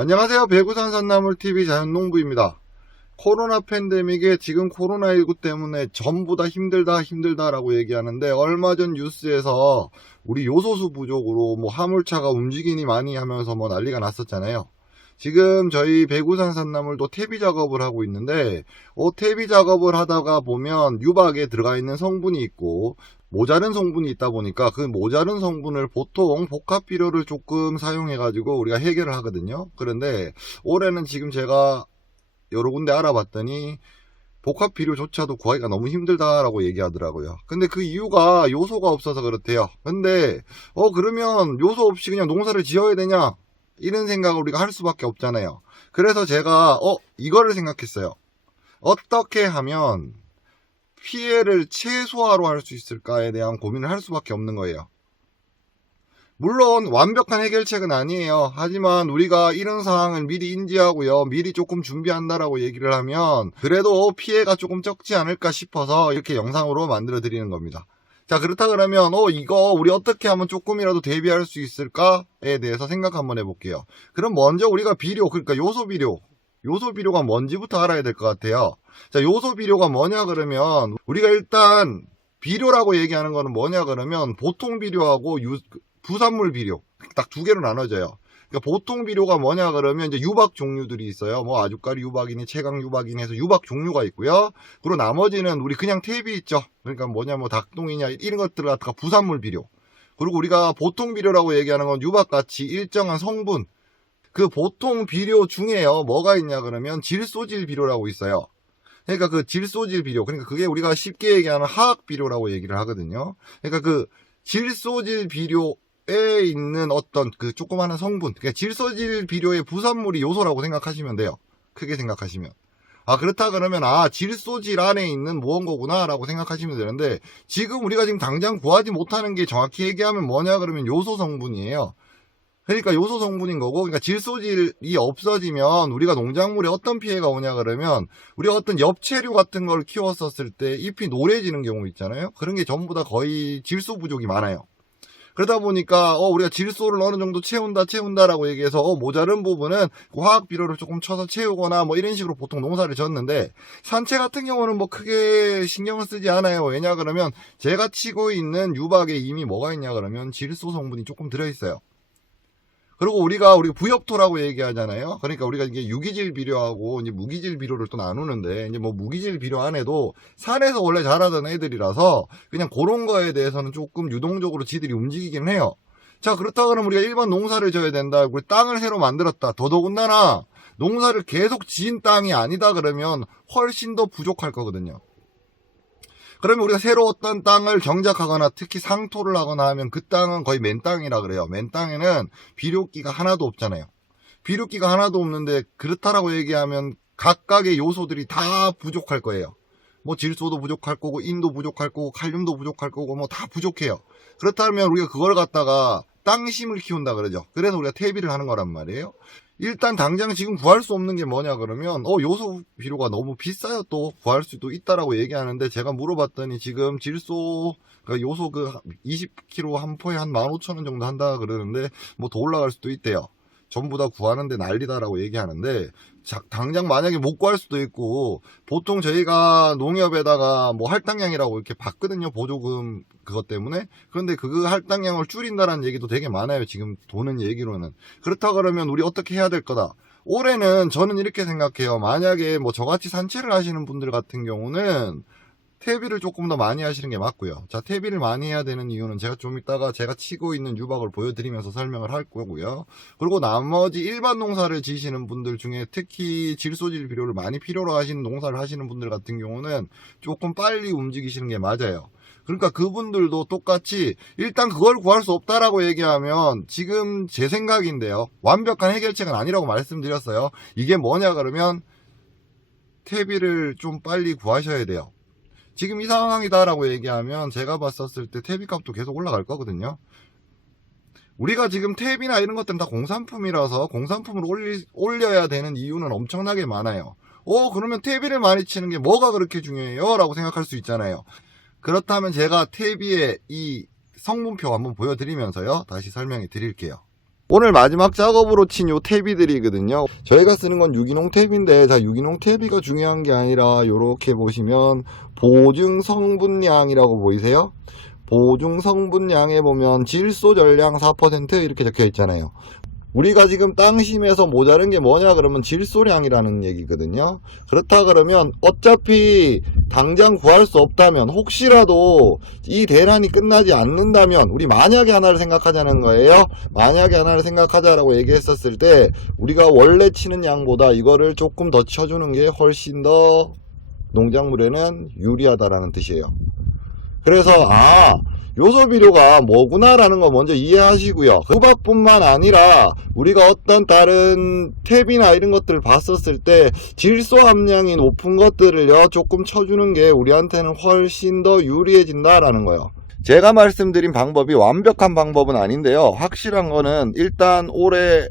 안녕하세요. 배구산 산나물TV 자연농부입니다. 코로나 팬데믹에 지금 코로나19 때문에 전부 다 힘들다 힘들다라고 얘기하는데 얼마 전 뉴스에서 우리 요소수 부족으로 뭐 화물차가 움직이니 많이 하면서 뭐 난리가 났었잖아요. 지금 저희 배구산 산나물도 퇴비 작업을 하고 있는데 어, 퇴비 작업을 하다가 보면 유박에 들어가 있는 성분이 있고 모자른 성분이 있다 보니까 그 모자른 성분을 보통 복합 비료를 조금 사용해 가지고 우리가 해결을 하거든요. 그런데 올해는 지금 제가 여러 군데 알아봤더니 복합 비료조차도 구하기가 너무 힘들다라고 얘기하더라고요. 근데 그 이유가 요소가 없어서 그렇대요. 근데 어 그러면 요소 없이 그냥 농사를 지어야 되냐? 이런 생각을 우리가 할 수밖에 없잖아요. 그래서 제가 어 이거를 생각했어요. 어떻게 하면 피해를 최소화로 할 수 있을까에 대한 고민을 할 수밖에 없는 거예요. 물론 완벽한 해결책은 아니에요. 하지만 우리가 이런 상황을 미리 인지하고요. 미리 조금 준비한다라고 얘기를 하면 그래도 피해가 조금 적지 않을까 싶어서 이렇게 영상으로 만들어 드리는 겁니다. 자, 그렇다 그러면 어 이거 우리 어떻게 하면 조금이라도 대비할 수 있을까에 대해서 생각 한번 해볼게요. 그럼 먼저 우리가 비료 그러니까 요소 비료 요소 비료가 뭔지부터 알아야 될 것 같아요. 자, 요소 비료가 뭐냐 그러면 우리가 일단 비료라고 얘기하는 거는 뭐냐 그러면 보통 비료하고 유, 부산물 비료 딱 두 개로 나눠져요. 그러니까 보통 비료가 뭐냐 그러면 이제 유박 종류들이 있어요. 뭐 아주까리 유박이니 채강 유박이니 해서 유박 종류가 있고요. 그리고 나머지는 우리 그냥 탭이 있죠. 그러니까 뭐냐 뭐 닭똥이냐 이런 것들 갖다가 부산물 비료. 그리고 우리가 보통 비료라고 얘기하는 건 유박같이 일정한 성분. 그 보통 비료 중에요. 뭐가 있냐 그러면 질소질 비료라고 있어요. 그러니까 그 질소질 비료. 그러니까 그게 우리가 쉽게 얘기하는 화학 비료라고 얘기를 하거든요. 그러니까 그 질소질 비료 에 있는 어떤 그 조그마한 성분, 그러니까 질소질 비료의 부산물이 요소라고 생각하시면 돼요. 크게 생각하시면. 아, 그렇다 그러면, 아, 질소질 안에 있는 무언거구나, 라고 생각하시면 되는데, 지금 우리가 지금 당장 구하지 못하는 게 정확히 얘기하면 뭐냐, 그러면 요소 성분이에요. 그러니까 요소 성분인 거고, 그러니까 질소질이 없어지면 우리가 농작물에 어떤 피해가 오냐 그러면 우리가 어떤 엽채류 같은 걸 키웠었을 때 잎이 노래지는 경우 있잖아요. 그런 게 전부 다 거의 질소 부족이 많아요. 그러다 보니까 어 우리가 질소를 어느 정도 채운다 채운다라고 얘기해서 어 모자른 부분은 화학 비료를 조금 쳐서 채우거나 뭐 이런 식으로 보통 농사를 졌는데 산채 같은 경우는 뭐 크게 신경을 쓰지 않아요. 왜냐 그러면 제가 치고 있는 유박에 이미 뭐가 있냐 그러면 질소 성분이 조금 들어 있어요. 그리고 우리가 우리 부엽토라고 얘기하잖아요. 그러니까 우리가 이게 유기질 비료하고 이제 무기질 비료를 또 나누는데 이제 뭐 무기질 비료 안에도 산에서 원래 자라던 애들이라서 그냥 그런 거에 대해서는 조금 유동적으로 지들이 움직이긴 해요. 자 그렇다 그러면 우리가 일반 농사를 져야 된다. 우리 땅을 새로 만들었다. 더더군다나 농사를 계속 지은 땅이 아니다 그러면 훨씬 더 부족할 거거든요. 그러면 우리가 새로 어떤 땅을 경작하거나 특히 상토를 하거나 하면 그 땅은 거의 맨 땅이라 그래요. 맨 땅에는 비료기가 하나도 없잖아요. 비료기가 하나도 없는데 그렇다라고 얘기하면 각각의 요소들이 다 부족할 거예요. 뭐 질소도 부족할 거고 인도 부족할 거고 칼륨도 부족할 거고 뭐 다 부족해요. 그렇다면 우리가 그걸 갖다가 땅심을 키운다 그러죠. 그래서 우리가 퇴비를 하는 거란 말이에요. 일단 당장 지금 구할 수 없는 게 뭐냐 그러면 어 요소 비료가 너무 비싸요 또 구할 수도 있다라고 얘기하는데 제가 물어봤더니 지금 질소 그 요소 그 20kg 한 포에 한 15,000원 정도 한다 그러는데 뭐 더 올라갈 수도 있대요. 전부 다 구하는데 난리다라고 얘기하는데 자, 당장 만약에 못 구할 수도 있고 보통 저희가 농협에다가 뭐 할당량이라고 이렇게 받거든요 보조금 그것 때문에. 그런데 그 할당량을 줄인다라는 얘기도 되게 많아요 지금 도는 얘기로는. 그렇다 그러면 우리 어떻게 해야 될 거다. 올해는 저는 이렇게 생각해요. 만약에 뭐 저같이 산채를 하시는 분들 같은 경우는 퇴비를 조금 더 많이 하시는 게 맞고요. 자, 퇴비를 많이 해야 되는 이유는 제가 좀 이따가 제가 치고 있는 유박을 보여드리면서 설명을 할 거고요. 그리고 나머지 일반 농사를 지시는 분들 중에 특히 질소질 비료를 많이 필요로 하시는 농사를 하시는 분들 같은 경우는 조금 빨리 움직이시는 게 맞아요. 그러니까 그분들도 똑같이 일단 그걸 구할 수 없다라고 얘기하면 지금 제 생각인데요. 완벽한 해결책은 아니라고 말씀드렸어요. 이게 뭐냐 그러면 퇴비를 좀 빨리 구하셔야 돼요. 지금 이 상황이다라고 얘기하면 제가 봤었을 때 퇴비 값도 계속 올라갈 거거든요. 우리가 지금 탭이나 이런 것들은 다 공산품이라서 공산품을 올리, 올려야 되는 이유는 엄청나게 많아요. 어, 그러면 퇴비를 많이 치는 게 뭐가 그렇게 중요해요? 라고 생각할 수 있잖아요. 그렇다면 제가 퇴비의 이 성분표 한번 보여드리면서요. 다시 설명해 드릴게요. 오늘 마지막 작업으로 친 요 탭이들이거든요. 저희가 쓰는 건 유기농 탭인데, 자, 유기농 탭이가 중요한 게 아니라, 요렇게 보시면, 보증 성분량이라고 보이세요? 보증 성분량에 보면 질소 전량 4% 이렇게 적혀 있잖아요. 우리가 지금 땅심에서 모자른 게 뭐냐 그러면 질소량이라는 얘기거든요. 그렇다 그러면 어차피 당장 구할 수 없다면 혹시라도 이 대란이 끝나지 않는다면 우리 만약에 하나를 생각하자는 거예요. 만약에 하나를 생각하자라고 얘기했었을 때 우리가 원래 치는 양보다 이거를 조금 더 쳐주는 게 훨씬 더 농작물에는 유리하다라는 뜻이에요. 그래서 아 요소 비료가 뭐구나라는 거 먼저 이해하시고요. 그밖뿐만 아니라 우리가 어떤 다른 탭이나 이런 것들을 봤었을 때 질소 함량이 높은 것들을요 조금 쳐주는 게 우리한테는 훨씬 더 유리해진다라는 거예요. 제가 말씀드린 방법이 완벽한 방법은 아닌데요. 확실한 거는 일단 올해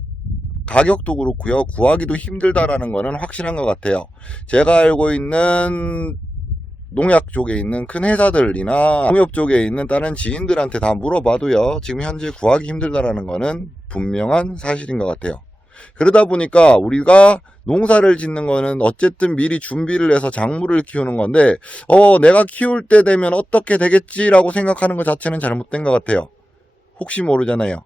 가격도 그렇고요. 구하기도 힘들다라는 거는 확실한 것 같아요. 제가 알고 있는 농약 쪽에 있는 큰 회사들이나 농협 쪽에 있는 다른 지인들한테 다 물어봐도요. 지금 현재 구하기 힘들다라는 거는 분명한 사실인 것 같아요. 그러다 보니까 우리가 농사를 짓는 거는 어쨌든 미리 준비를 해서 작물을 키우는 건데, 어, 내가 키울 때 되면 어떻게 되겠지라고 생각하는 것 자체는 잘못된 것 같아요. 혹시 모르잖아요.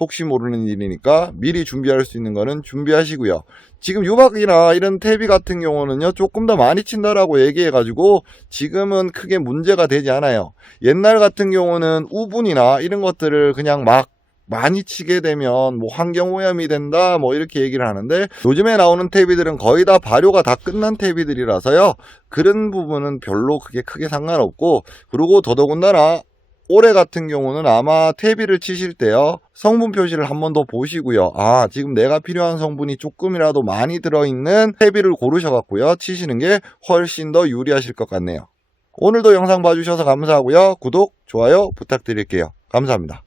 혹시 모르는 일이니까 미리 준비할 수 있는 거는 준비하시고요. 지금 유박이나 이런 퇴비 같은 경우는요, 조금 더 많이 친다라고 얘기해가지고 지금은 크게 문제가 되지 않아요. 옛날 같은 경우는 우분이나 이런 것들을 그냥 막 많이 치게 되면 뭐 환경 오염이 된다 뭐 이렇게 얘기를 하는데 요즘에 나오는 퇴비들은 거의 다 발효가 다 끝난 퇴비들이라서요 그런 부분은 별로 그게 크게 상관없고 그리고 더더군다나 올해 같은 경우는 아마 퇴비를 치실 때요. 성분 표시를 한 번 더 보시고요. 아 지금 내가 필요한 성분이 조금이라도 많이 들어있는 퇴비를 고르셔갖고요. 치시는 게 훨씬 더 유리하실 것 같네요. 오늘도 영상 봐주셔서 감사하고요. 구독 좋아요 부탁드릴게요. 감사합니다